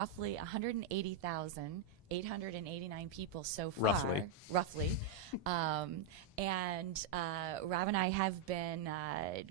roughly 180,889 people so far. Roughly. And Rob and I have been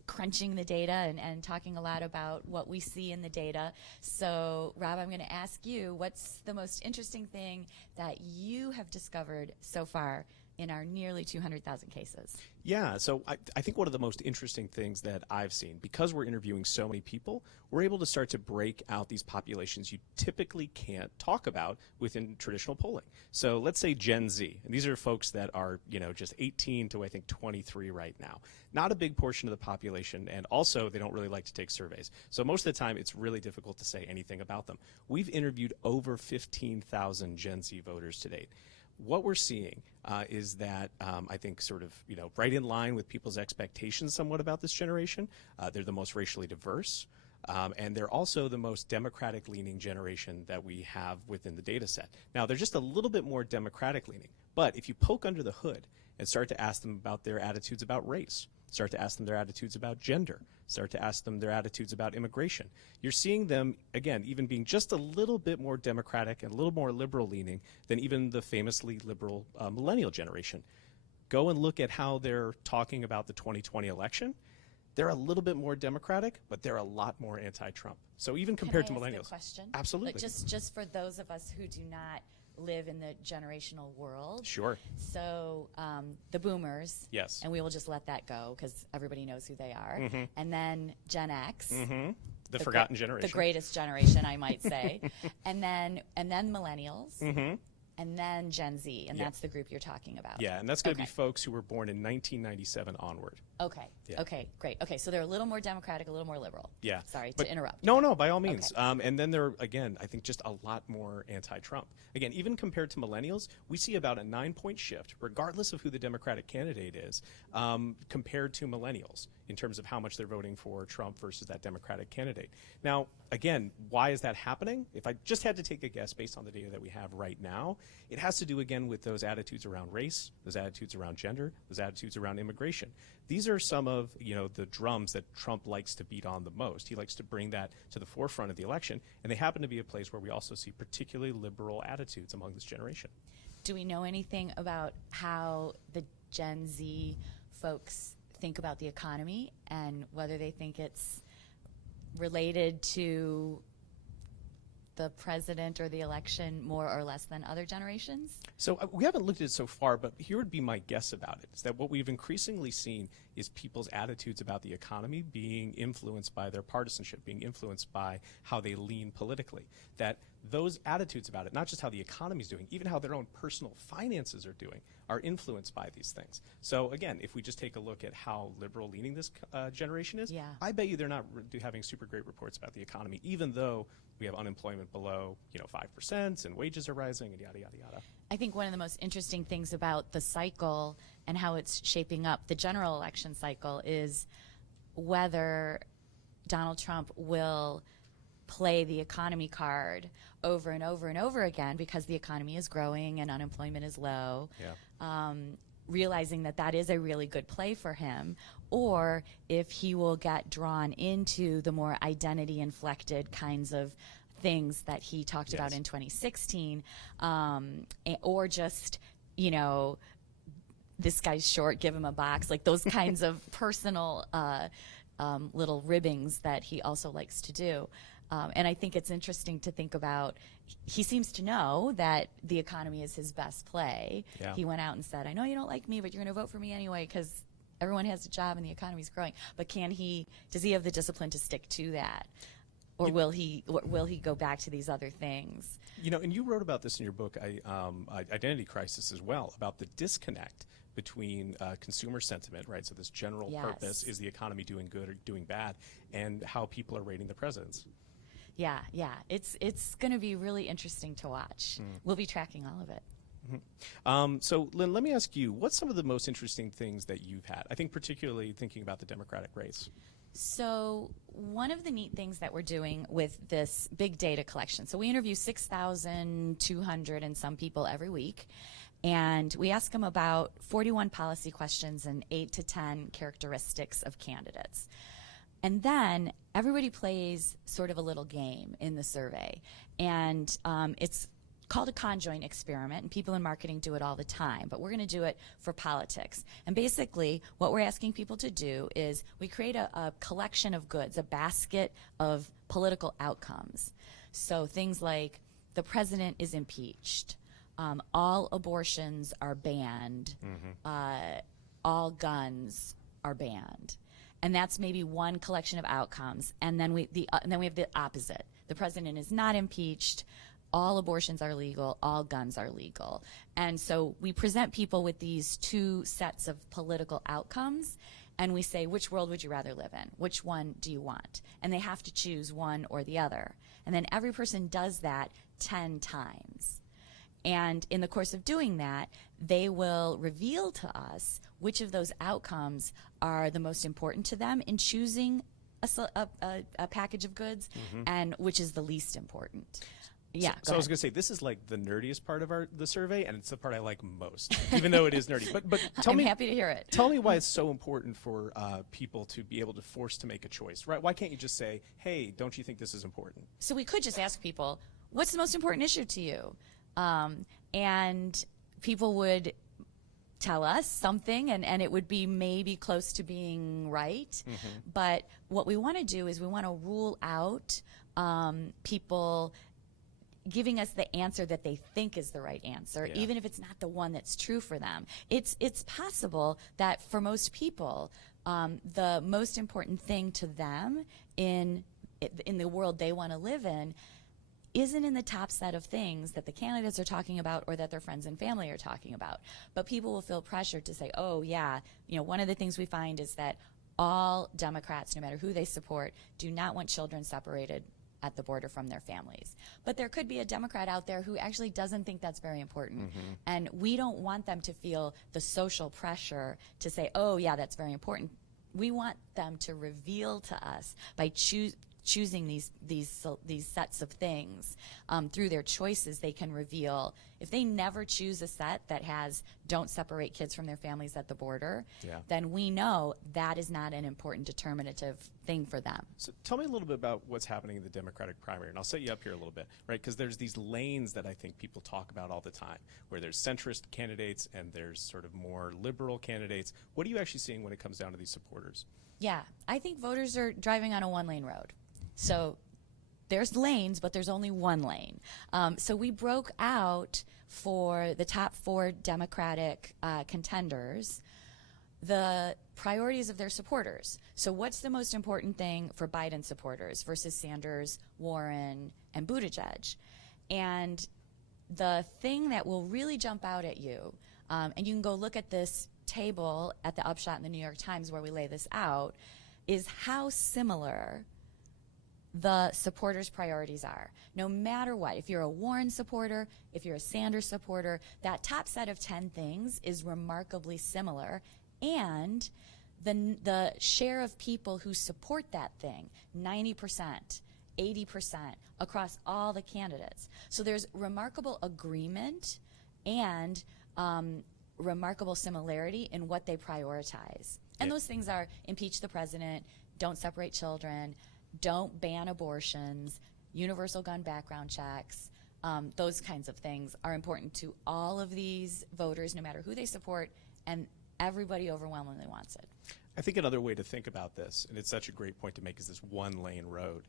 crunching the data and talking a lot about what we see in the data. So, Rob, I'm going to ask you, what's the most interesting thing that you have discovered so far in our nearly 200,000 cases? Yeah, so I think one of the most interesting things that I've seen, because we're interviewing so many people, we're able to start to break out these populations you typically can't talk about within traditional polling. So let's say Gen Z, and these are folks that are, just 18 to I think 23 right now. Not a big portion of the population, and also they don't really like to take surveys. So most of the time it's really difficult to say anything about them. We've interviewed over 15,000 Gen Z voters to date. What we're seeing is that I think sort of, right in line with people's expectations somewhat about this generation. They're the most racially diverse, and they're also the most Democratic-leaning generation that we have within the data set. Now, they're just a little bit more Democratic-leaning, but if you poke under the hood and start to ask them about their attitudes about race, start to ask them their attitudes about gender, start to ask them their attitudes about immigration, you're seeing them, again, even being just a little bit more Democratic and a little more liberal-leaning than even the famously liberal millennial generation. Go and look at how they're talking about the 2020 election. They're a little bit more Democratic, but they're a lot more anti-Trump. So even compared to millennials. Can I ask a question? Absolutely. But just for those of us who do not live in the generational world. Sure. So the boomers. Yes. And we will just let that go because everybody knows who they are. Mm-hmm. And then Gen X. Mm-hmm. The forgotten generation. The greatest generation, I might say. and then millennials. Mm-hmm. And then Gen Z, and that's the group you're talking about. Yeah, and that's going to be folks who were born in 1997 onward. Okay. Yeah. Okay, great. Okay, so they're a little more Democratic, a little more liberal. Yeah. Sorry to interrupt. No, by all means. Okay. And then they're, again, I think just a lot more anti-Trump. Again, even compared to millennials, we see about a 9-point shift, regardless of who the Democratic candidate is, compared to millennials in terms of how much they're voting for Trump versus that Democratic candidate. Now, again, why is that happening? If I just had to take a guess based on the data that we have right now, it has to do, again, with those attitudes around race, those attitudes around gender, those attitudes around immigration. These are some of, the drums that Trump likes to beat on the most. He likes to bring that to the forefront of the election, and they happen to be a place where we also see particularly liberal attitudes among this generation. Do we know anything about how the Gen Z folks think about the economy and whether they think it's related to the president or the election more or less than other generations? So we haven't looked at it so far, but here would be my guess about it, is that what we've increasingly seen is people's attitudes about the economy being influenced by their partisanship, being influenced by how they lean politically. That those attitudes about it, not just how the economy is doing, even how their own personal finances are doing, are influenced by these things. So again, if we just take a look at how liberal-leaning this generation is, I bet you they're not having super great reports about the economy, even though we have unemployment below 5% and wages are rising and yada, yada, yada. I think one of the most interesting things about the cycle and how it's shaping up, the general election cycle, is whether Donald Trump will play the economy card over and over and over again because the economy is growing and unemployment is low, realizing that that is a really good play for him, or if he will get drawn into the more identity-inflected kinds of things that he talked about in 2016, or just, this guy's short, give him a box, like those kinds of personal little ribbings that he also likes to do. And I think it's interesting to think about, he seems to know that the economy is his best play. Yeah. He went out and said, I know you don't like me, but you're going to vote for me anyway because everyone has a job and the economy's growing. But does he have the discipline to stick to that? Or will he go back to these other things? And you wrote about this in your book, Identity Crisis, as well, about the disconnect between consumer sentiment, right? So this general purpose, is the economy doing good or doing bad, and how people are rating the presidents. Yeah. It's going to be really interesting to watch. We'll be tracking all of it. Mm-hmm. So, Lynn, let me ask you, what's some of the most interesting things that you've had? I think particularly thinking about the Democratic race. So one of the neat things that we're doing with this big data collection, so we interview 6,200 and some people every week, and we ask them about 41 policy questions and 8 to 10 characteristics of candidates. And then everybody plays sort of a little game in the survey, and it's called a conjoint experiment, and people in marketing do it all the time, but we're going to do it for politics. And basically, what we're asking people to do is we create a collection of goods, a basket of political outcomes. So things like the president is impeached, all abortions are banned, all guns are banned. And that's maybe one collection of outcomes. And then we have the opposite. The president is not impeached, all abortions are legal, all guns are legal. And so we present people with these two sets of political outcomes, and we say, which world would you rather live in? Which one do you want? And they have to choose one or the other. And then every person does that 10 times. And in the course of doing that, they will reveal to us which of those outcomes are the most important to them in choosing a package of goods, and which is the least important. Yeah. So I was going to say, this is like the nerdiest part of the survey, and it's the part I like most, even though it is nerdy. But tell me, I'm happy to hear it. Tell me why it's so important for people to be able to force to make a choice, right? Why can't you just say, hey, don't you think this is important? So we could just ask people, what's the most important issue to you? And people would tell us something, and it would be maybe close to being right. But what we want to do is we want to rule out people giving us the answer that they think is the right answer, even if it's not the one that's true for them. It's possible that for most people, the most important thing to them in the world they want to live in isn't in the top set of things that the candidates are talking about or that their friends and family are talking about. But people will feel pressured to say, oh, yeah, one of the things we find is that all Democrats, no matter who they support, do not want children separated at the border from their families. But there could be a Democrat out there who actually doesn't think that's very important. And we don't want them to feel the social pressure to say, oh, yeah, that's very important. We want them to reveal to us by choosing these sets of things through their choices. They can reveal, if they never choose a set that has don't separate kids from their families at the border, then we know that is not an important determinative thing for them. So tell me a little bit about what's happening in the Democratic primary, and I'll set you up here a little bit, right? Because there's these lanes that I think people talk about all the time, where there's centrist candidates and there's sort of more liberal candidates. What are you actually seeing when it comes down to these supporters? Yeah, I think voters are driving on a one-lane road. So there's lanes, but there's only one lane. So we broke out for the top 4 Democratic contenders the priorities of their supporters. So what's the most important thing for Biden supporters versus Sanders, Warren, and Buttigieg? And the thing that will really jump out at you, and you can go look at this table at the Upshot in the New York Times where we lay this out, is how similar the supporters' priorities are. No matter what, if you're a Warren supporter, if you're a Sanders supporter, that top set of 10 things is remarkably similar, and the share of people who support that thing, 90%, 80% across all the candidates. So there's remarkable agreement and remarkable similarity in what they prioritize. And those things are impeach the president, don't separate children, don't ban abortions, universal gun background checks. Those kinds of things are important to all of these voters, no matter who they support, and everybody overwhelmingly wants it. I think another way to think about this, and it's such a great point to make, is this one-lane road,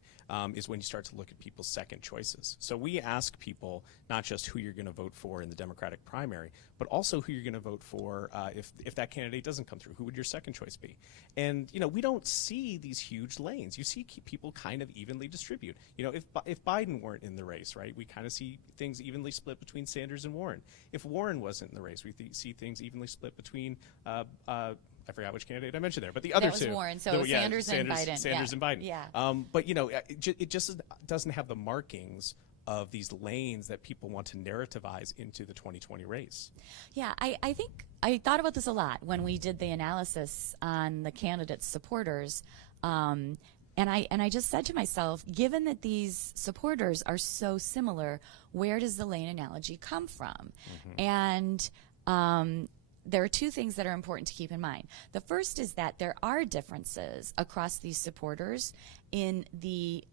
is when you start to look at people's second choices. So we ask people not just who you're going to vote for in the Democratic primary, but also who you're going to vote for if that candidate doesn't come through. Who would your second choice be? And we don't see these huge lanes. You see people kind of evenly distribute. If Biden weren't in the race, right, we kind of see things evenly split between Sanders and Warren. If Warren wasn't in the race, we see things evenly split between I forgot which candidate I mentioned there, but the other two. That was Warren, so Sanders and Biden. Sanders and Biden. Yeah. But it just doesn't have the markings of these lanes that people want to narrativize into the 2020 race. Yeah, I think I thought about this a lot when we did the analysis on the candidates' supporters. And I just said to myself, given that these supporters are so similar, where does the lane analogy come from? And there are two things that are important to keep in mind. The first is that there are differences across these supporters in the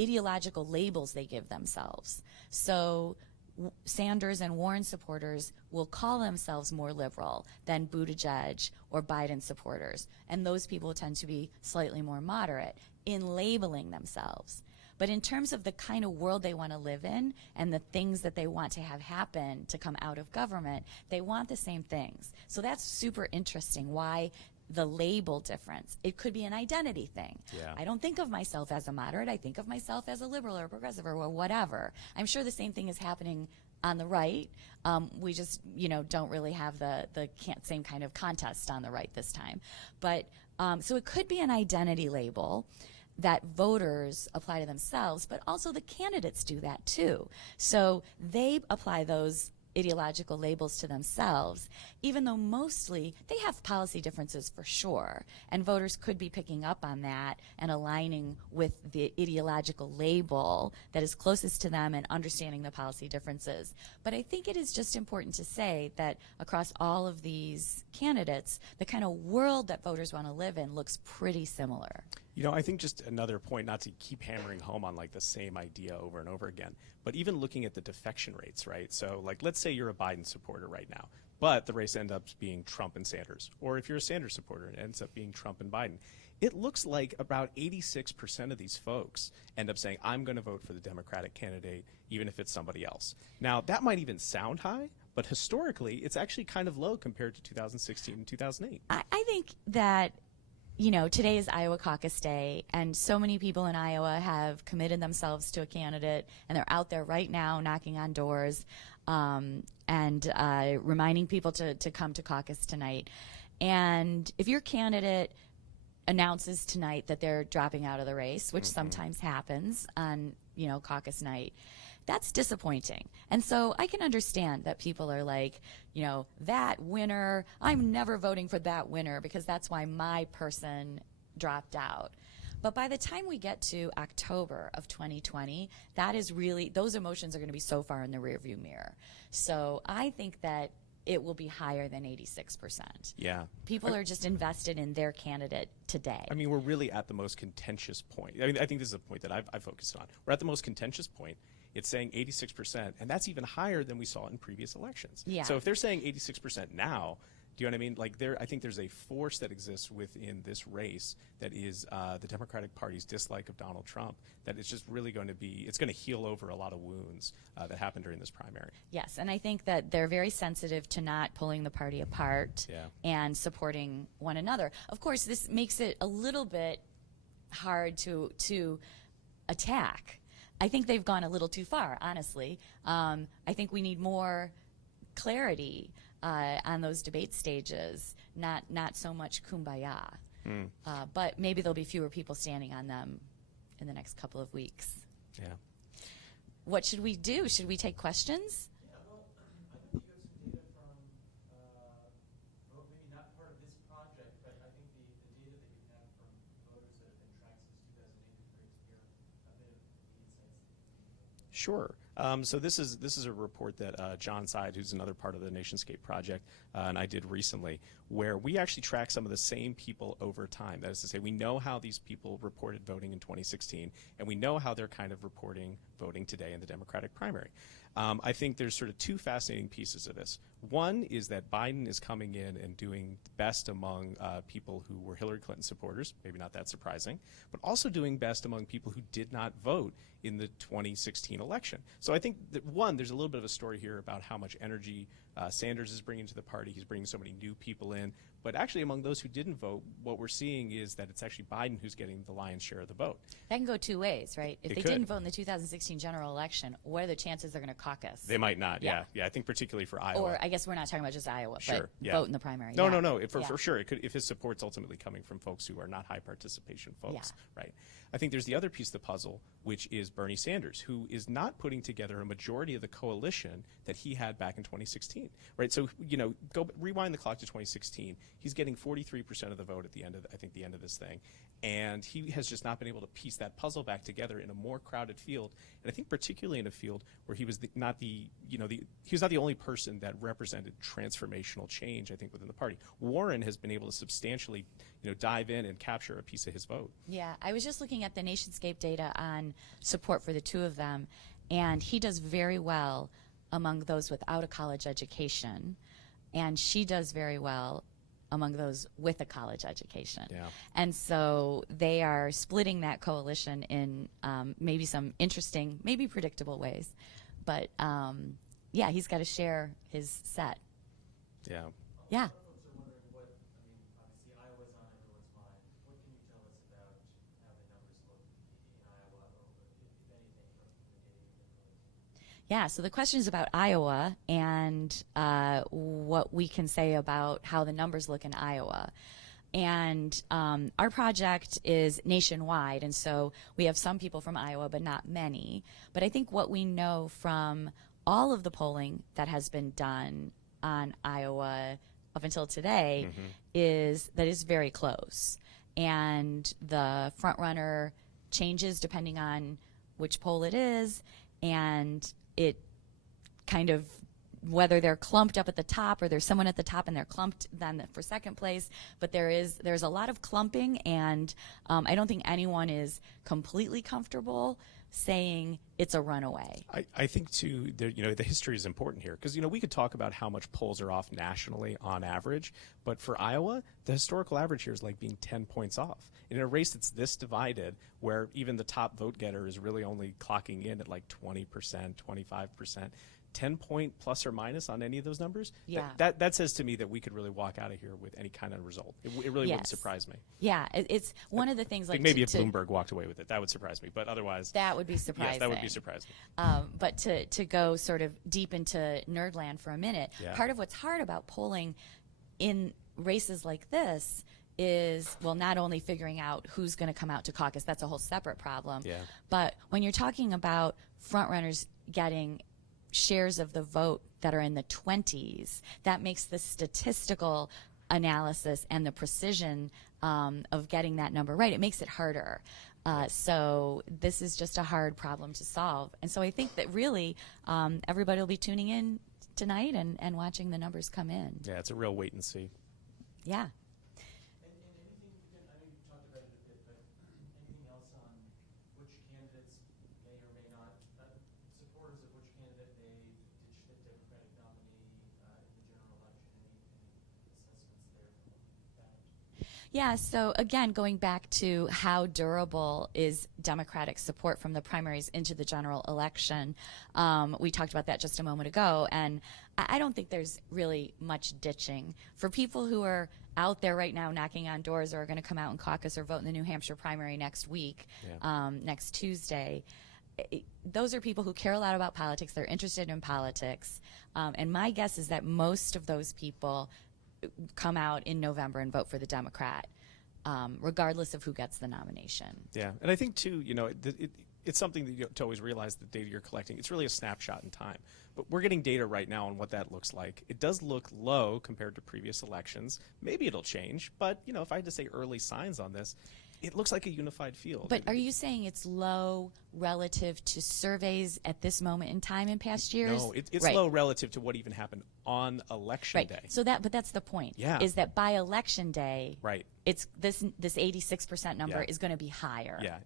ideological labels they give themselves. So Sanders and Warren supporters will call themselves more liberal than Buttigieg or Biden supporters, and those people tend to be slightly more moderate in labeling themselves. But in terms of the kind of world they want to live in and the things that they want to have happen to come out of government, they want the same things. So that's super interesting, why the label difference. It could be an identity thing. Yeah. I don't think of myself as a moderate. I think of myself as a liberal or a progressive or whatever. I'm sure the same thing is happening on the right. We just, don't really have the same kind of contest on the right this time. But so it could be an identity label that voters apply to themselves, but also the candidates do that too. So they apply those ideological labels to themselves, even though mostly they have policy differences for sure, and voters could be picking up on that and aligning with the ideological label that is closest to them and understanding the policy differences. But I think it is just important to say that across all of these candidates, the kind of world that voters want to live in looks pretty similar. I think just another point, not to keep hammering home on like the same idea over and over again, but even looking at the defection rates, right? So like, let's say you're a Biden supporter right now, but the race ends up being Trump and Sanders. Or if you're a Sanders supporter, it ends up being Trump and Biden. It looks like about 86% of these folks end up saying, I'm going to vote for the Democratic candidate, even if it's somebody else. Now, that might even sound high, but historically, it's actually kind of low compared to 2016 and 2008. I think that today is Iowa Caucus Day, and so many people in Iowa have committed themselves to a candidate, and they're out there right now knocking on doors and reminding people to come to caucus tonight. And if your candidate announces tonight that they're dropping out of the race, which sometimes happens on, caucus night, that's disappointing. And so I can understand that people are like, that winner, I'm never voting for that winner because that's why my person dropped out. But by the time we get to October of 2020, that is really, those emotions are going to be so far in the rearview mirror. So I think that it will be higher than 86%. Yeah. People are just invested in their candidate today. I mean, we're really at the most contentious point. I think this is a point that I've focused on. We're at the most contentious point. It's saying 86%, and that's even higher than we saw in previous elections. Yeah. So if they're saying 86% now, do you know what I mean? Like, I think there's a force that exists within this race that is the Democratic Party's dislike of Donald Trump, that it's just really going to be, it's going to heal over a lot of wounds that happened during this primary. Yes, and I think that they're very sensitive to not pulling the party apart and supporting one another. Of course, this makes it a little bit hard to attack. I think they've gone a little too far, honestly. I think we need more clarity on those debate stages, not so much kumbaya. But maybe there'll be fewer people standing on them in the next couple of weeks. Yeah. What should we do? Should we take questions? Yeah, well, I think you have some data from, well, maybe not part of this project, but I think the data that you have from voters that have been tracked since 2008 is great to hear a bit of the insights. Sure. So this is a report that John Seid, who's another part of the Nationscape Project, and I did recently, where we actually track some of the same people over time. That is to say, we know how these people reported voting in 2016, and we know how they're kind of reporting voting today in the Democratic primary. I think there's sort of two fascinating pieces of this. One is that Biden is coming in and doing best among people who were Hillary Clinton supporters, maybe not that surprising, but also doing best among people who did not vote in the 2016 election. So I think that, one, there's a little bit of a story here about how much energy Sanders is bringing to the party. He's bringing so many new people in. But actually, among those who didn't vote, what we're seeing is that it's actually Biden who's getting the lion's share of the vote. That can go two ways, right? If It they could. didn't vote in the 2016 general election, what are the chances they're going to caucus? They might not, Yeah. yeah. I think particularly for Iowa. Or I guess we're not talking about just Iowa, Sure, but yeah. vote in the primary. No, yeah. no. For Yeah. sure, it could, if his support's ultimately coming from folks who are not high participation folks, Yeah. right? I think there's the other piece of the puzzle, which is Bernie Sanders, who is not putting together a majority of the coalition that he had back in 2016, right? So, go rewind the clock to 2016. He's getting 43% of the vote at the end of, I think, the end of this thing. And he has just not been able to piece that puzzle back together in a more crowded field. And I think particularly in a field where he was he was not the only person that represented transformational change, I think, within the party. Warren has been able to substantially, dive in and capture a piece of his vote. Yeah, I was just looking at the Nationscape data on support for the two of them, and he does very well among those without a college education, and she does very well among those with a college education. Yeah. And so they are splitting that coalition in maybe some interesting, maybe predictable ways. But yeah, he's got to share his set. Yeah. Yeah. A lot of folks are wondering obviously Iowa's on everyone's mind. What can you tell us about how the numbers look in Iowa, or if anything, from the data you've been collecting? Yeah, so the question is about Iowa and what we can say about how the numbers look in Iowa. And our project is nationwide, and so we have some people from Iowa, but not many. But I think what we know from all of the polling that has been done on Iowa up until today is that it's very close. And the front runner changes depending on which poll it is, and it kind of, whether they're clumped up at the top or there's someone at the top and they're clumped then for second place, but there's a lot of clumping, and I don't think anyone is completely comfortable saying it's a runaway. I think too, the history is important here because we could talk about how much polls are off nationally on average, but for Iowa, the historical average here is like being 10 points off. In a race that's this divided, where even the top vote getter is really only clocking in at like 20%, 25%. 10-point plus or minus on any of those numbers, Yeah. that says to me that we could really walk out of here with any kind of result. It really wouldn't Yes. surprise me. Yeah, it's one of the things Like like maybe if Bloomberg walked away with it, that would surprise me. But otherwise, that would be surprising. yes, that would be surprising. But to go sort of deep into nerdland for a minute, Yeah. part of what's hard about polling in races like this is, well, not only figuring out who's going to come out to caucus, that's a whole separate problem. Yeah. But when you're talking about frontrunners getting shares of the vote that are in the 20s, that makes the statistical analysis and the precision of getting that number right, it makes it harder. So this is just a hard problem to solve. And so I think that really everybody will be tuning in tonight and watching the numbers come in. Yeah, it's a real wait and see. Yeah. And anything, I know you talked about it a bit, but anything else on which candidates may or may not, supporters of which candidate may ditch the Democratic nominee in the general election? Any assessments there from that? Yeah, so again, going back to how durable is Democratic support from the primaries into the general election, we talked about that just a moment ago, and I don't think there's really much ditching. For people who are out there right now knocking on doors or are going to come out in caucus or vote in the New Hampshire primary next week, next Tuesday, those are people who care a lot about politics, they're interested in politics, and my guess is that most of those people come out in November and vote for the Democrat, regardless of who gets the nomination. Yeah, and I think too, it's something that you have to always realize the data you're collecting. It's really a snapshot in time. But we're getting data right now on what that looks like. It does look low compared to previous elections. Maybe it'll change, but if I had to say early signs on this, it looks like a unified field. But are you saying it's low relative to surveys at this moment in time in past years? No, it's Right. low relative to what even happened on election Right. day. So but that's the point. Yeah. Is that by election day, Right. it's this 86% number Yeah. is going to be higher. Yeah.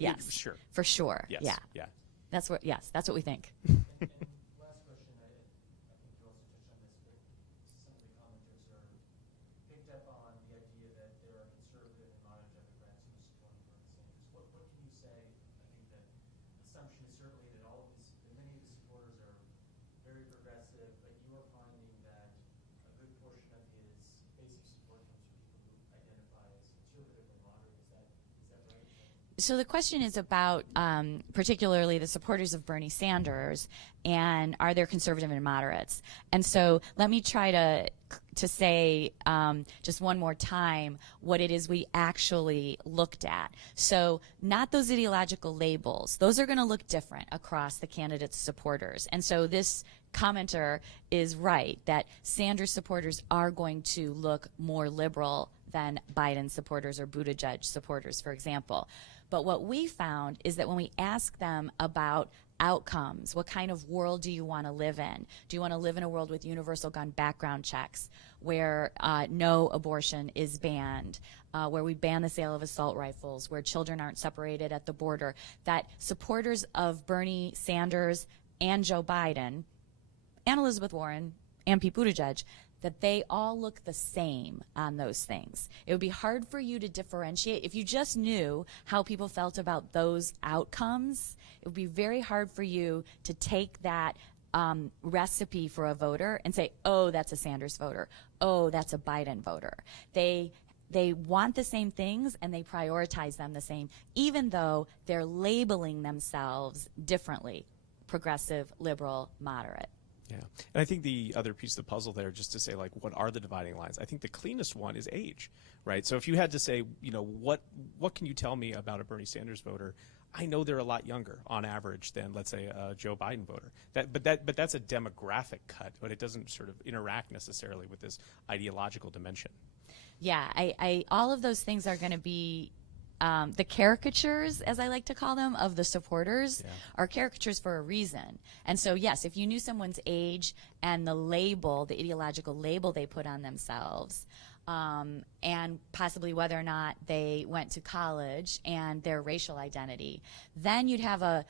Yes. Sure. For sure. Yes. Yeah. Yeah. That's what we think. And last question, I think you also touched on this, but some of the commenters are picked up on the idea that there are conservative and moderate Democrats who are supporting Bernie Sanders. What can you say? I think the assumption is certainly that many of his supporters are very progressive, but you are finding that a good portion of his basic support comes from people who identify as conservative or moderate. Is that right? So the question is about particularly the supporters of Bernie Sanders, and are there conservative and moderates? And so let me try to say just one more time what it is we actually looked at. So not those ideological labels. Those are going to look different across the candidate's supporters. And so this commenter is right that Sanders supporters are going to look more liberal than Biden supporters or Buttigieg supporters, for example. But what we found is that when we ask them about outcomes, what kind of world do you want to live in? Do you want to live in a world with universal gun background checks, where no abortion is banned, where we ban the sale of assault rifles, where children aren't separated at the border? That supporters of Bernie Sanders and Joe Biden and Elizabeth Warren and Pete Buttigieg, that they all look the same on those things. It would be hard for you to differentiate. If you just knew how people felt about those outcomes, it would be very hard for you to take that recipe for a voter and say, oh, that's a Sanders voter. Oh, that's a Biden voter. They want the same things and they prioritize them the same, even though they're labeling themselves differently: progressive, liberal, moderate. Yeah, and I think the other piece of the puzzle there, just to say, like, what are the dividing lines? I think the cleanest one is age, right? So if you had to say, you know, what can you tell me about a Bernie Sanders voter? I know they're a lot younger on average than, let's say, a Joe Biden voter. But that's a demographic cut, but it doesn't sort of interact necessarily with this ideological dimension. Yeah, all of those things are going to be the caricatures, as I like to call them, of the supporters are caricatures for a reason. And so, yes, if you knew someone's age and the label, the ideological label they put on themselves, and possibly whether or not they went to college and their racial identity, then you'd have a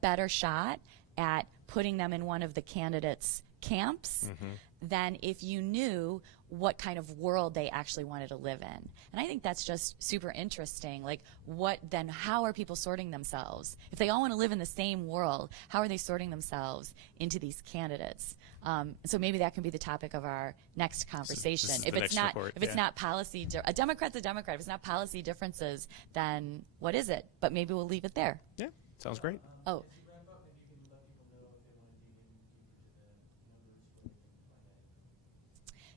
better shot at putting them in one of the candidates' camps than if you knew what kind of world they actually wanted to live in. And I think that's just super interesting. Like, how are people sorting themselves? If they all want to live in the same world, how are they sorting themselves into these candidates? So maybe that can be the topic of our next conversation. If it's not policy, a Democrat's a Democrat. If it's not policy differences, then what is it? But maybe we'll leave it there. Yeah, sounds great. Oh.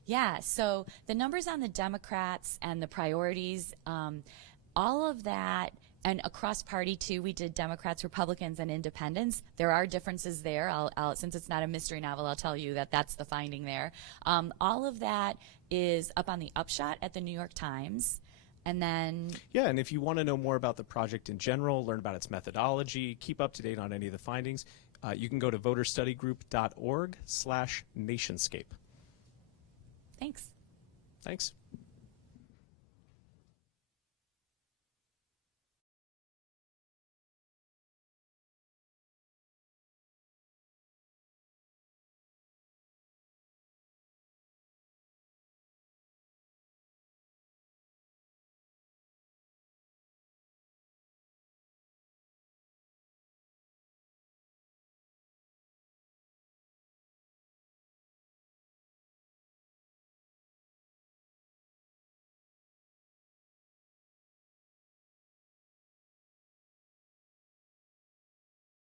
Yeah, so the numbers on the Democrats and the priorities, all of that, and across party too, we did Democrats, Republicans, and Independents. There are differences there. Since it's not a mystery novel, I'll tell you that that's the finding there. All of that is up on the Upshot at the New York Times. And then... Yeah, and if you want to know more about the project in general, learn about its methodology, keep up to date on any of the findings, you can go to voterstudygroup.org/Nationscape. Thanks. Thanks.